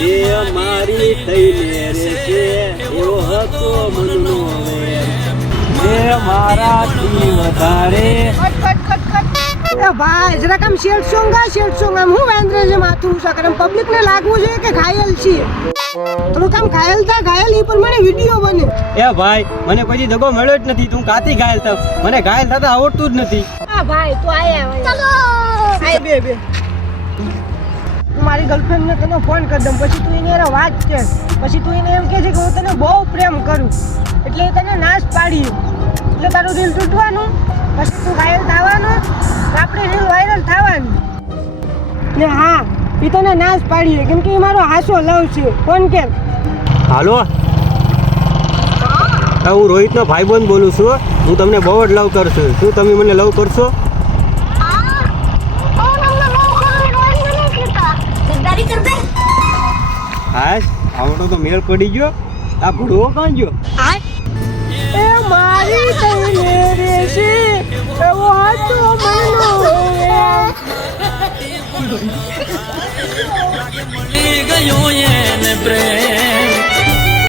એ મારી થઈને રહેશે એવો હતો મનનો વેર એ મારાથી વધારે એ ભાઈ જરા કામ શેડ સોંગ આમ હું વેન્દ્ર છે માથું સકરમ પબ્લિક ને લાગવું છે કે ઘાયલ છે થોડું કામ ઘાયલ એ પ્રમાણે વિડીયો બને એ ભાઈ મને કોઈ દી દગો મળ્યો જ નથી તું કાથી ઘાયલ થાવ મને ઘાયલ થતા આવડતું જ નથી હા ભાઈ તું આયા ચલો આય બે મારી ગર્લફ્રેન્ડ ને તને ફોન કરી દઉં પછી તું એને વાત કર પછી તું એને એમ કહે છે કે હું તને બહુ પ્રેમ કરું એટલે એ તને નાશ પાડી એટલે તારું દિલ તૂટવાનું પછી તું ઘાયલ થવાનું આપણે રીલ વાયરલ થવાની ને હા એ તને નાશ પાડીએ કેમ કે એ મારો હાસો લવ છે ફોન કેમ હાલો હું રોહિતનો ભાઈબંધ બોલું છું હું તમને બહુ જ લવ કરશું શું તમે મને લવ કરશો હા આવડો તો મેળ પડી ગયો આ ભૂડવો કાં ગયો એ મારી તને રહેશે એવો હતો મનનો ગયો એને પ્રેમ